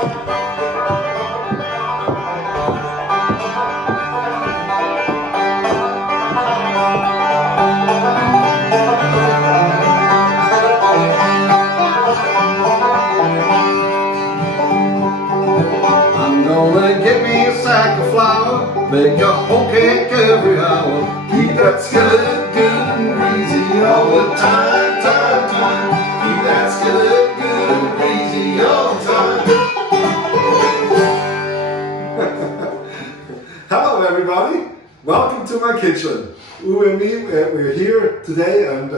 Make a whole cake every hour. Keep that skillet good and greasy all the time, time. Keep that skillet good and greasy all the time. Hello everybody, welcome to my kitchen. Uwe and me, we're here today and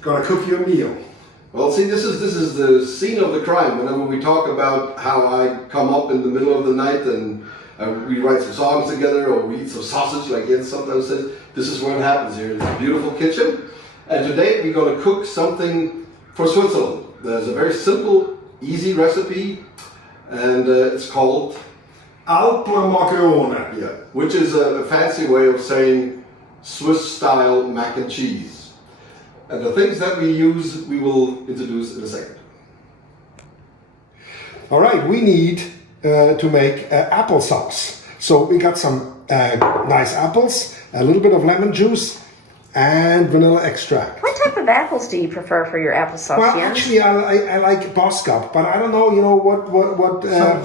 gonna cook you a meal. Well, see, this is the scene of the crime. Whenever we talk about how I come up in the middle of the night and we write some songs together, or we eat some sausage, like Jens sometimes says. This is where it happens here in this beautiful kitchen. And today we're going to cook something for Switzerland. There's a very simple, easy recipe, and it's called Älplermagronen. Yeah, which is a fancy way of saying Swiss-style mac and cheese. And the things that we use, we will introduce in a second. All right, we need to make applesauce. So we got some nice apples, a little bit of lemon juice, and vanilla extract. What type of apples do you prefer for your applesauce, Well, Jens? actually, I like Boskop, but I don't know, you know what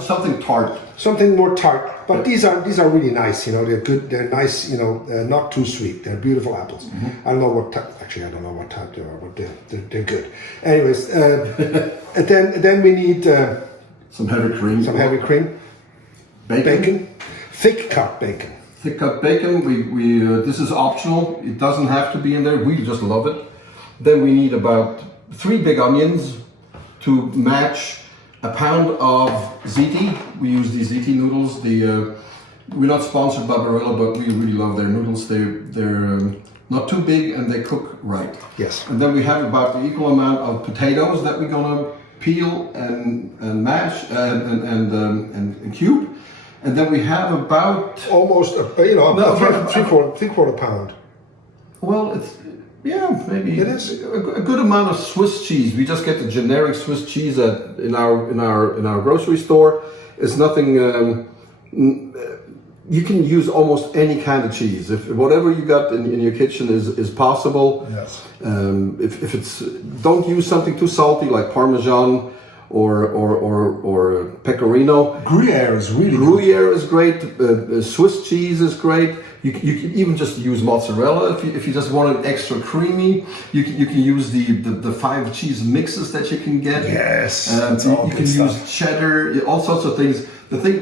Something tart. something more tart. But these are really nice. You know, they're good. They're nice. You know, not too sweet. They're beautiful apples. I don't know what type. Actually, I don't know what type they are, but they're good. Anyways, and then we need. Some heavy cream. Some heavy cream. Bacon. Thick cut bacon. Thick cut bacon. We this is optional. It doesn't have to be in there. We just love it. Then we need about 3 big onions to match a pound of ziti. We use these ziti noodles. We're not sponsored by Barilla, but we really love their noodles. They're not too big and they cook right. Yes. And then we have about the equal amount of potatoes that we're gonna peel and mash and cube, and then we have about Almost, three quarter pound. Well, it's maybe It is a good amount of Swiss cheese. We just get the generic Swiss cheese in our grocery store. It's nothing. You can use almost any kind of cheese. If whatever you got in your kitchen is possible. Yes. If it's, don't use something too salty like Parmesan or Pecorino. Gruyere is really Gruyere is great. Swiss cheese is great. You can even just use mozzarella if you just want it extra creamy. You can use the 5 cheese mixes that you can get. Yes. You can use cheddar, all sorts of things.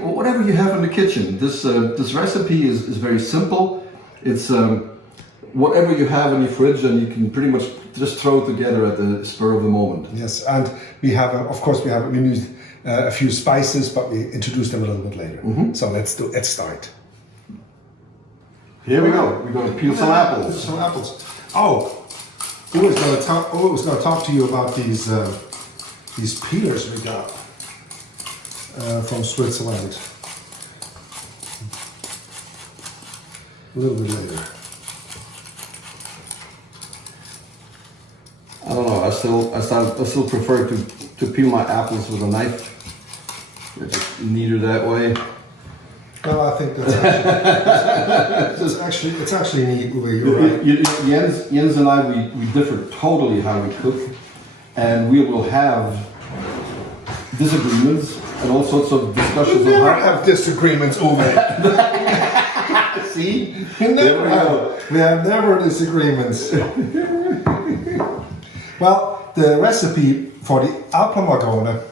Whatever you have in the kitchen. This recipe is very simple. It's whatever you have in your fridge, and you can pretty much just throw it together at the spur of the moment. Yes, and we have, we use a few spices, but we introduce them a little bit later. So let's start. Here we go. We're going to peel some apples. Some apples. Oh, Uwe's going to talk to you about these peelers we got from Switzerland. A little bit later. I don't know. I still prefer to peel my apples with a knife. It's neater that way. Well, I think that's it's actually neat. You're right. Jens and I we differ totally how we cook, and we will have disagreements and all sorts of discussions. We never have disagreements over it. See, We have never disagreements. Well, the recipe for the Älplermagronen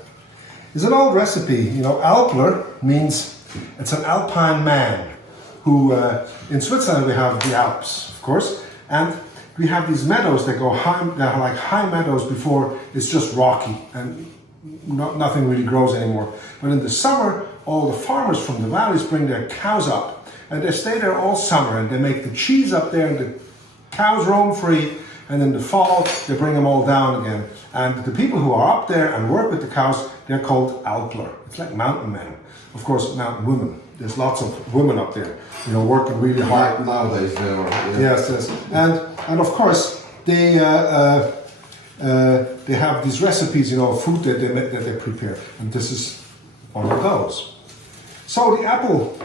is an old recipe. You know, Älpler means it's an alpine man who, in Switzerland we have the Alps, of course, and we have these meadows that go high, that are like high meadows before it's just rocky and nothing really grows anymore. But in the summer, all the farmers from the valleys bring their cows up, and they stay there all summer, and they make the cheese up there, and the cows roam free. And in the fall, they bring them all down again. And the people who are up there and work with the cows, they're called Älpler. It's like mountain men. Of course, mountain women. There's lots of women up there, you know, working really hard. Nowadays, they are. Yeah. Yes. And of course, they have these recipes, you know, of food that they prepare. And this is one of those. So the apple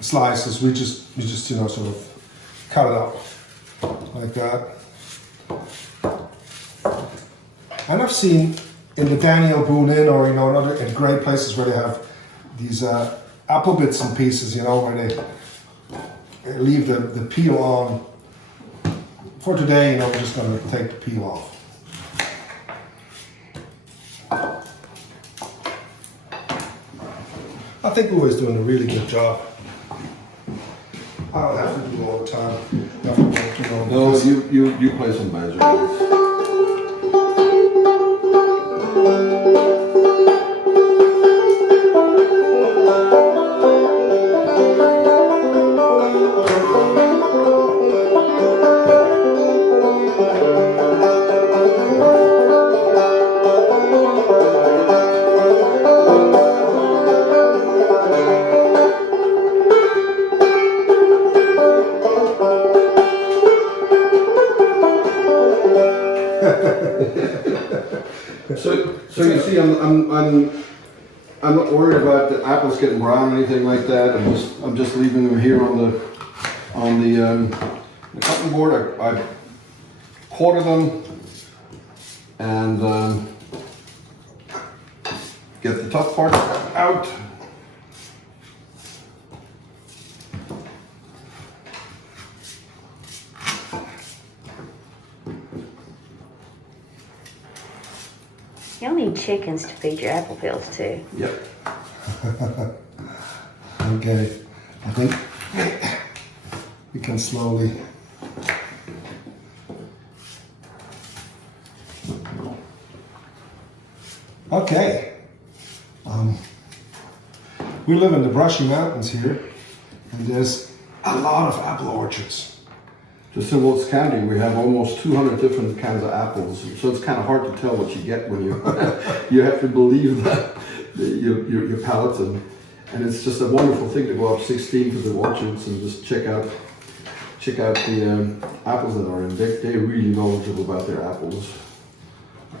slices, we just sort of cut it up like that. And I've seen in the Daniel Boone Inn or in great places where they have these apple bits and pieces, where they leave the peel on. For today, we're just going to take the peel off. I think we're always doing a really good job. I don't have to do it all the time. No, you play some magic. So you see, I'm not worried about the apples getting brown or anything like that. I'm just leaving them here on the cutting board. I quarter them and get the tough part out. You'll need chickens to feed your apple peels too. Yep. Okay, I think we can slowly. Okay. We live in the brushy mountains here, and there's a lot of apple orchards. Just in Wilkes County, we have almost 200 different kinds of apples, so it's kind of hard to tell what you get when you you have to believe that your palate, and it's just a wonderful thing to go up 16 to the orchards and just check out the apples that are in. They're really knowledgeable about their apples.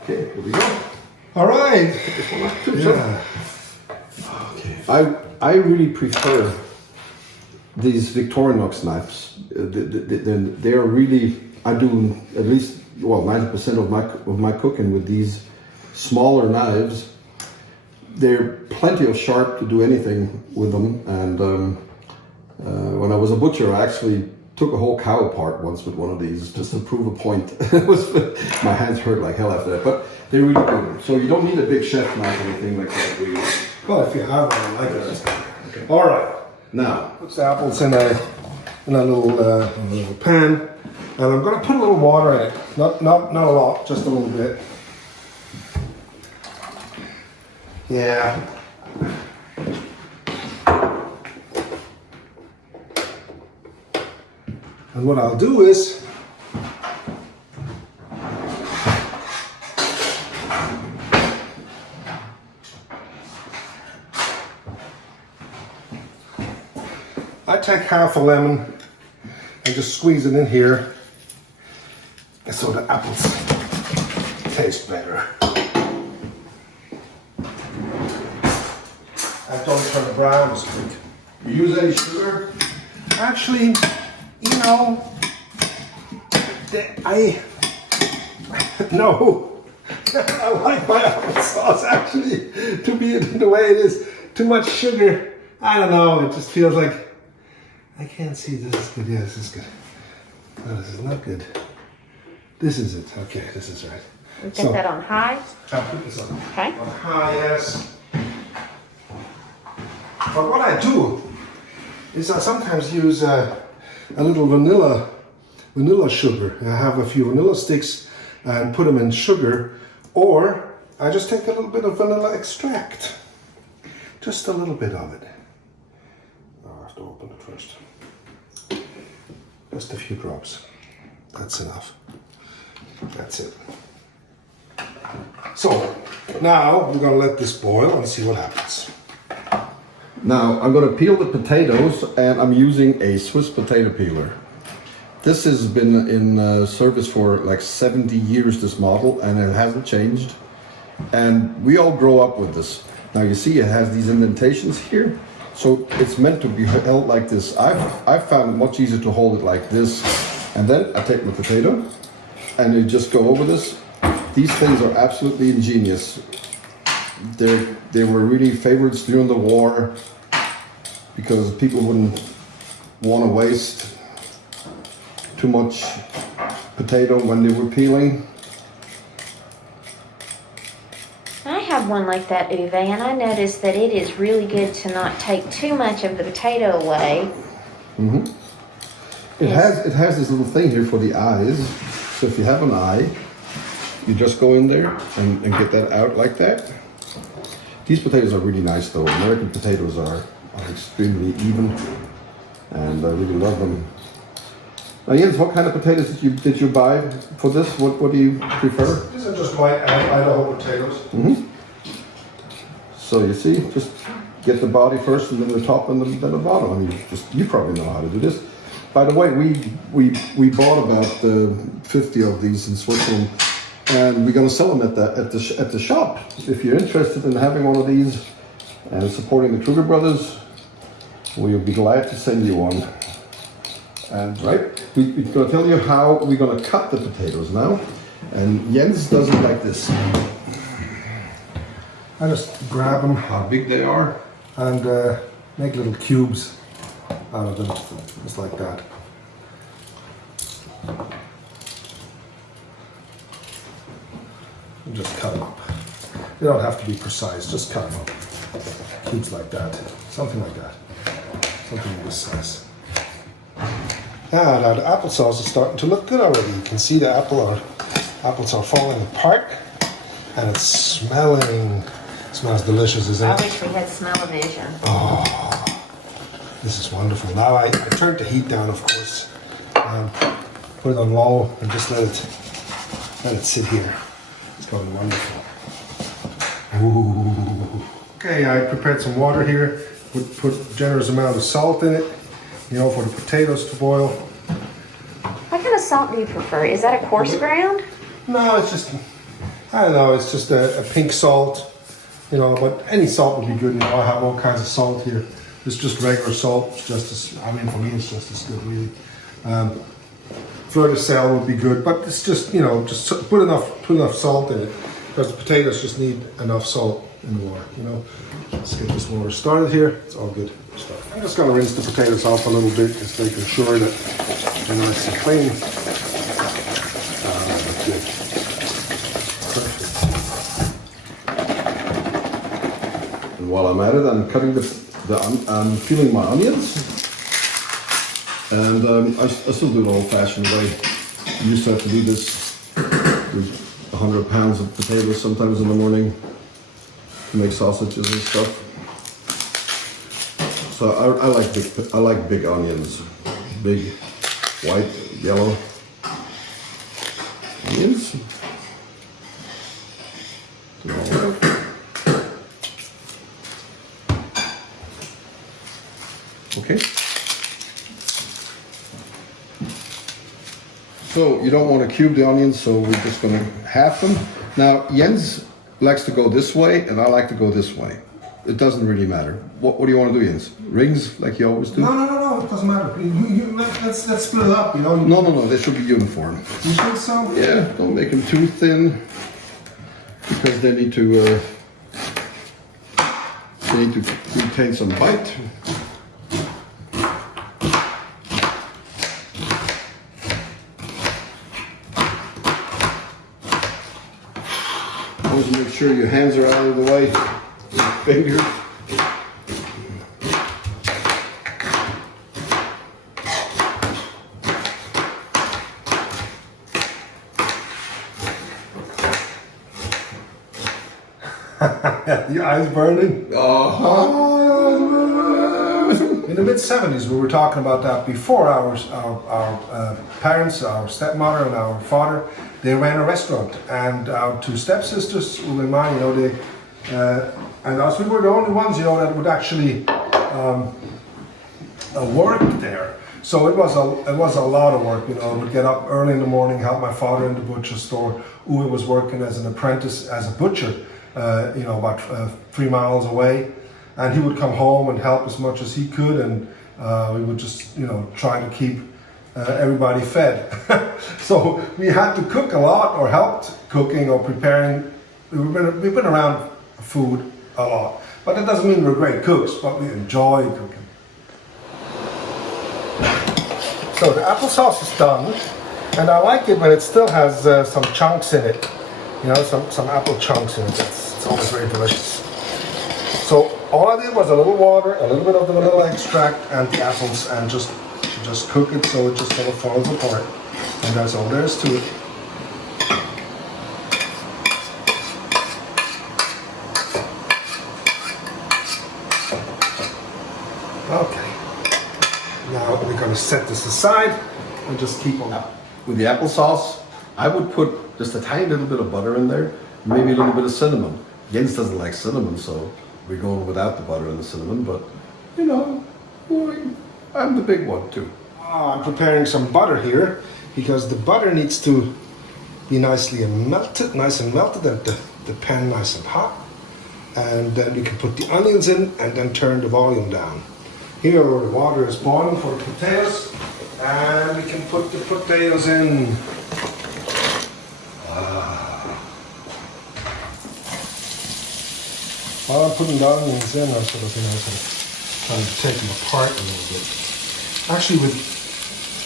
Okay, here we go. All right. Yeah. Okay. I really prefer these Victorinox knives. They're really, I do at least 90% of my cooking with these smaller knives. They're plenty of sharp to do anything with them. And when I was a butcher, I actually took a whole cow apart once with one of these just to prove a point. My hands hurt like hell after that, but they're really good. So you don't need a big chef knife or anything like that. Well, if you have one like that. Okay. All right. Now, put the apples in a little pan, and I'm going to put a little water in it. Not a lot, just a little bit. Yeah. And what I'll do is I take half a lemon and just squeeze it in here so the apples taste better. And don't turn it brown as quick. you use any sugar? Actually, no. I like my applesauce actually to be the way it is. Too much sugar, I don't know, it just feels like I can't see. This is good. Yeah, this is good. No, this is not good. This is it. Okay, this is right. We get that on high. I'll put this on. Okay. On high, yes. But what I do is I sometimes use a little vanilla sugar. I have a few vanilla sticks and put them in sugar, or I just take a little bit of vanilla extract. Just a little bit of it. Oh, I have to open it first. Just a few drops. That's enough. That's it. So now we're going to let this boil and see what happens. Now I'm going to peel the potatoes, and I'm using a Swiss potato peeler. This has been in service for like 70 years, this model, and it hasn't changed. And we all grow up with this. Now you see it has these indentations here. So it's meant to be held like this. I've found it much easier to hold it like this. And then I take my potato and you just go over this. These things are absolutely ingenious. They were really favorites during the war because people wouldn't want to waste too much potato when they were peeling. I have one like that, Uwe, and I noticed that it is really good to not take too much of the potato away. Mm-hmm. It has this little thing here for the eyes. So if you have an eye, you just go in there and get that out like that. These potatoes are really nice though. American potatoes are extremely even, and I really love them. Now Jens, what kind of potatoes did you buy for this? What do you prefer? These are just white Idaho potatoes. Mm-hmm. So you see, just get the body first, and then the top, and then the bottom. I mean, you probably know how to do this. By the way, we bought about 50 of these in Switzerland, and we're going to sell them at the shop. If you're interested in having one of these and supporting the Kruger brothers, we'll be glad to send you one. And right, we're going to tell you how we're going to cut the potatoes now. And Jens does it like this. I just grab them How big they are. and make little cubes out of them, just like that. And just cut them up. You don't have to be precise, just cut them up. Cubes like that, something like that. Something of this size. Now the applesauce is starting to look good already. You can see the apples are falling apart, and it's smelling. Smells delicious, isn't I it? wish we had smell-o-vision. This is wonderful. Now I turned the heat down, of course, and put it on low and just let it sit here. It's going to be wonderful. Ooh. Okay, I prepared some water here. Put a generous amount of salt in it, for the potatoes to boil. What kind of salt do you prefer? Is that a coarse ground? No, it's just, I don't know, it's just a pink salt, but any salt would be good. I have all kinds of salt here. It's just regular salt. It's just as, for me, it's just as good, really. Fleur de sel would be good, but it's just, just put enough salt in it, because the potatoes just need enough salt in the water, Let's get this water started here. It's all good. I'm just going to rinse the potatoes off a little bit, just making sure that they're nice and clean. That's good. Perfect. And while I'm at it, I'm cutting I'm peeling my onions. And I still do it old-fashioned way. I used to have to do this with 100 pounds of potatoes sometimes in the morning to make sausages and stuff. So I like big onions, big white, yellow onions. Okay. So you don't want to cube the onions, so we're just going to half them. Now Jens likes to go this way, and I like to go this way. It doesn't really matter. What do you want to do, Jens? Rings like you always do? No, it doesn't matter. Let's split it up, No, they should be uniform. You think so? Yeah, don't make them too thin, because they need to retain some bite. Always make sure your hands are out of the way. Your fingers. Your eyes burning? In the mid-70s, we were talking about that before. Our parents, our stepmother and our father, they ran a restaurant, and our two stepsisters, Uwe and mine, and us, we were the only ones, that would actually work there. So it was a lot of work, you know. I would get up early in the morning, help my father in the butcher store. Uwe was working as an apprentice as a butcher, you know, about 3 miles away, and he would come home and help as much as he could, and we would just, you know, try to keep everybody fed. So we had to cook a lot, or helped cooking or preparing. We've been around food a lot, but that doesn't mean we're great cooks, but we enjoy cooking. So the applesauce is done, and I like it when it still has some chunks in it. You know, some apple chunks in it. It's always very delicious. So all I did was a little water, a little bit of the vanilla extract, and the apples, and just cook it so it just sort of falls apart. And that's all there is to it. Okay. Now we're going to set this aside and just keep on. With the applesauce, I would put just a tiny little bit of butter in there, maybe a little bit of cinnamon. Jens doesn't like cinnamon, so we're going without the butter and the cinnamon, but you know, I'm the big one too. I'm preparing some butter here because the butter needs to be nice and melted, and the pan nice and hot. And then we can put the onions in and then turn the volume down. Here where the water is boiling for the potatoes, and we can put the potatoes in. While I'm putting the onions in, I'm sort of, you know, trying to take them apart a little bit. Actually, with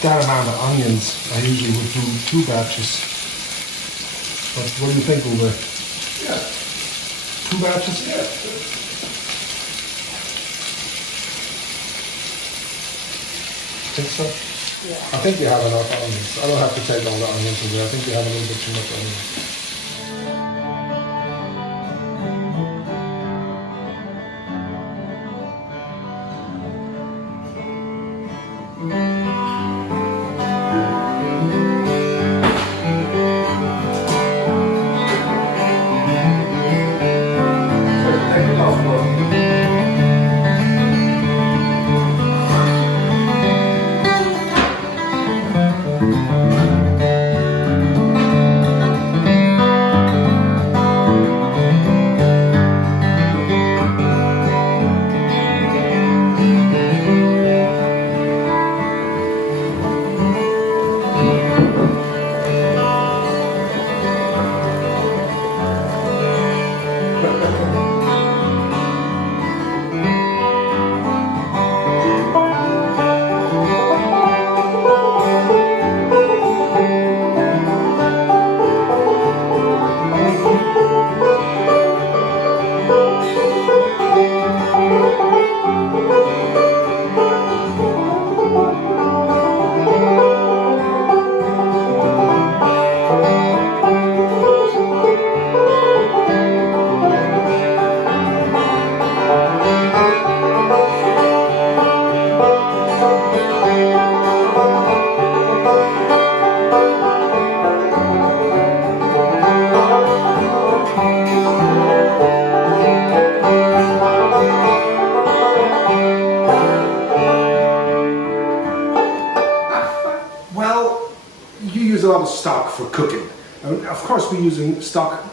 that amount of onions, I usually would do 2 batches. But what do you think, Uwe? Yeah. 2 batches? Yeah. Think so? Yeah. I think we have enough onions. I don't have to take all the onions in there. I think we have a little bit too much onions. use a lot of stock for cooking. And of course we're using stock,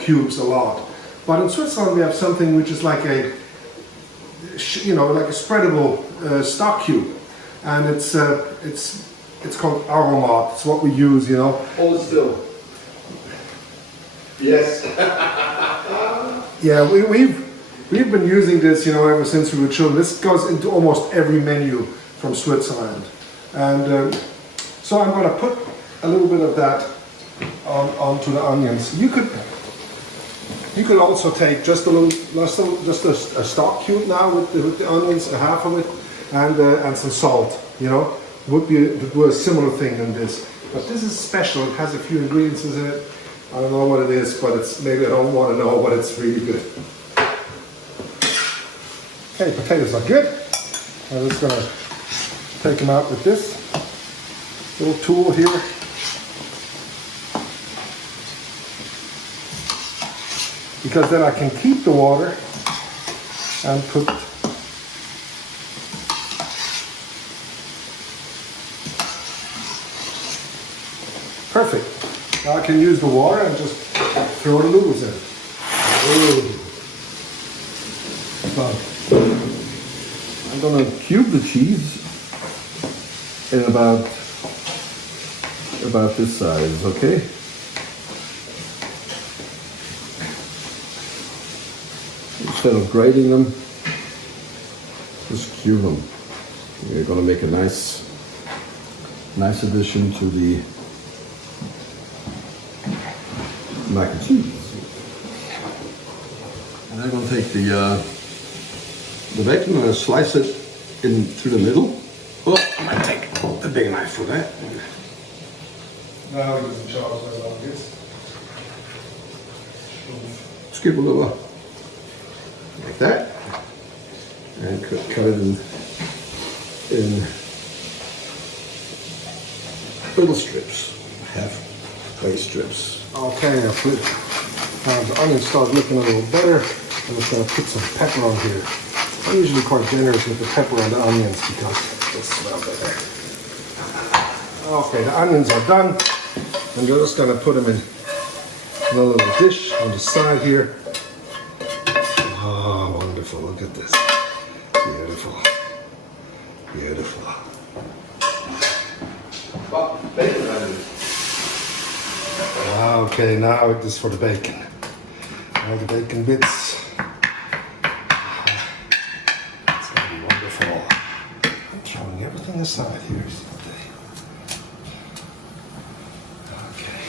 cubes a lot. But in Switzerland we have something which is like a, like a spreadable stock cube. And it's called aromat. It's what we use, Hold still. Yes. Yeah, we've been using this, ever since we were children. This goes into almost every menu from Switzerland. And so I'm going to put a little bit of that onto the onions. You could also take just a stock cube now with the onions, a half of it, and some salt. Would do a similar thing than this. But this is special. It has a few ingredients in it. I don't know what it is, but maybe I don't want to know, but it's really good. Okay, potatoes are good. I'm just going to take them out with this little tool here. Because then I can keep the water and put perfect. Now I can use the water and just throw the noodles in. Ooh. So, I'm gonna cube the cheese in about this size, okay? Instead of grating them, just cube them. We're gonna make a nice addition to the mac and cheese. And I'm gonna take the bacon and slice it in through the middle. Oh, I might take a big knife for that. Now use the chops like this. Skip a little like that, and cut it in little strips, half plate strips. Okay, now the onions start looking a little better. I'm just going to put some pepper on here. I'm usually quite generous with the pepper and the onions because they smell better. Okay, the onions are done. I'm just going to put them in a little dish on the side here. Oh, wonderful. Look at this. Beautiful. Beautiful. Oh, bacon onions. Okay, now it is for the bacon. All the bacon bits. It's gonna be wonderful. I'm throwing everything aside here. Okay.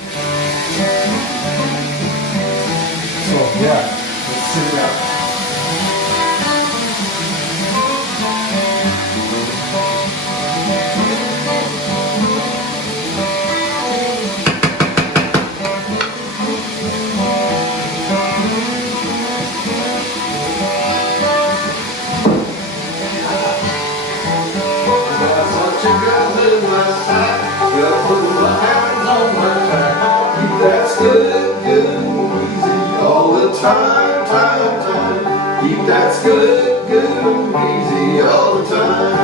So yeah, let's sit it out. That's good, good, easy all the time, time. Keep that's good, good, easy all the time.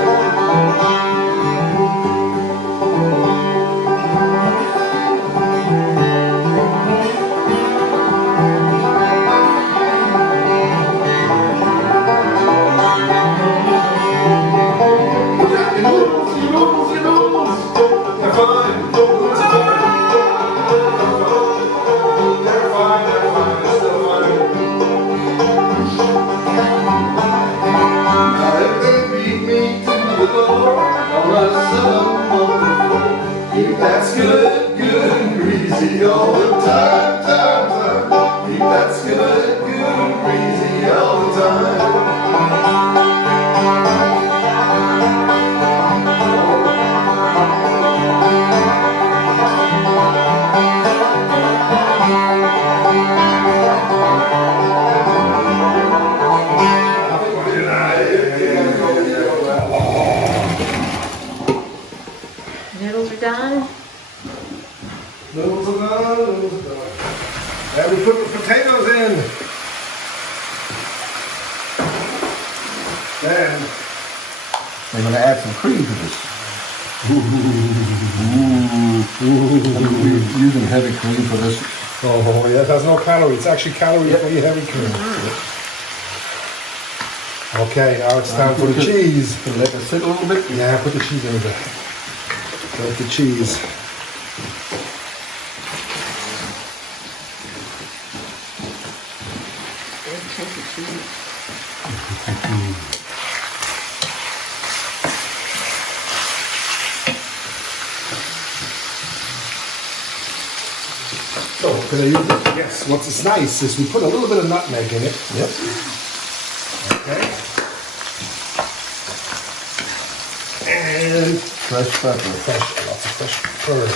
That's good, good, greasy all the time, time. Keep that's good, good, greasy all the time. Noodles are done. Noodles are done, noodles are done. And we put the potatoes in. Then I'm going to add some cream to this. We're using heavy cream for this. oh yeah, it has no calories. It's actually calorie-free heavy cream. Okay, now it's time for the cheese. Can let it sit a little bit. Yeah, put the cheese in there. Put the cheese. So, can I use it? Yes, what's nice is we put a little bit of nutmeg in it. Yep. Okay. And Fresh pepper. lots of fresh pepper.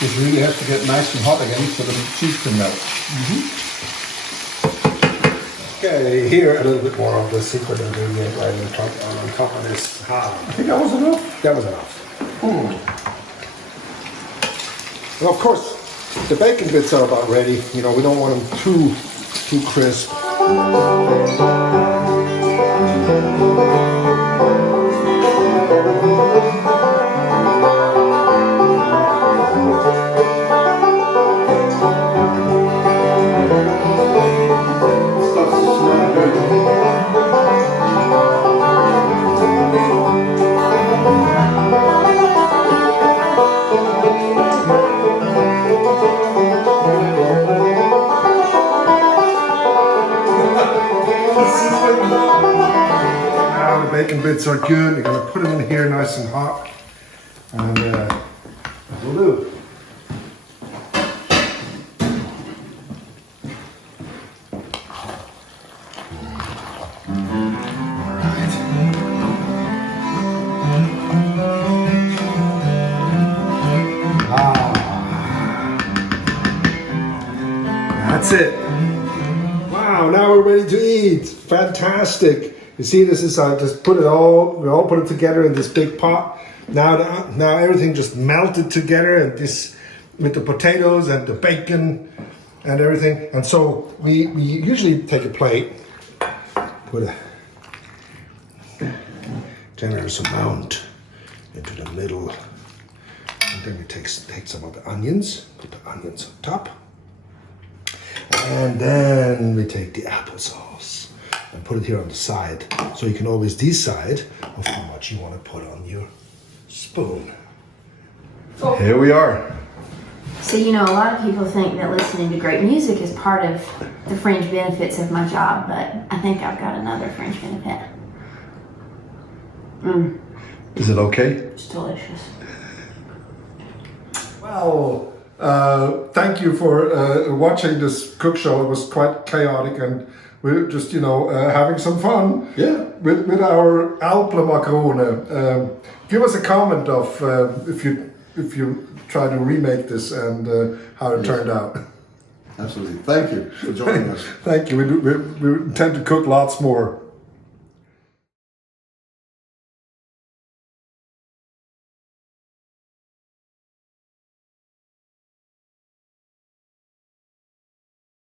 It really has to get nice and hot again so the cheese can melt. Okay, here a little bit more of the secret ingredient right on top of this. I think that was enough. That was enough. And of course, the bacon bits are about ready. You know, we don't want them too crisp. Now the bacon bits are good. You're going to put them in here nice and hot. And that'll do. That's it. Wow, now we're ready to eat. Fantastic. You see, this is, I just put it all, we all put it together in this big pot. Now everything just melted together, and this, with the potatoes and the bacon and everything. And so we usually take a plate, put a generous amount into the middle, and then we take some of the onions, put the onions on top. And then we take the applesauce and put it here on the side, so you can always decide of how much you want to put on your spoon. So here we are. So, you know, a lot of people think that listening to great music is part of the fringe benefits of my job, but I think I've got another fringe benefit. Is it okay? It's delicious. Well, thank you for watching this cook show. It was quite chaotic, and we're just, you know, having some fun. Yeah. With our Älplermagronen. Give us a comment of if you try to remake this and how it turned out. Absolutely. Thank you for joining us. Thank you. We intend to cook lots more.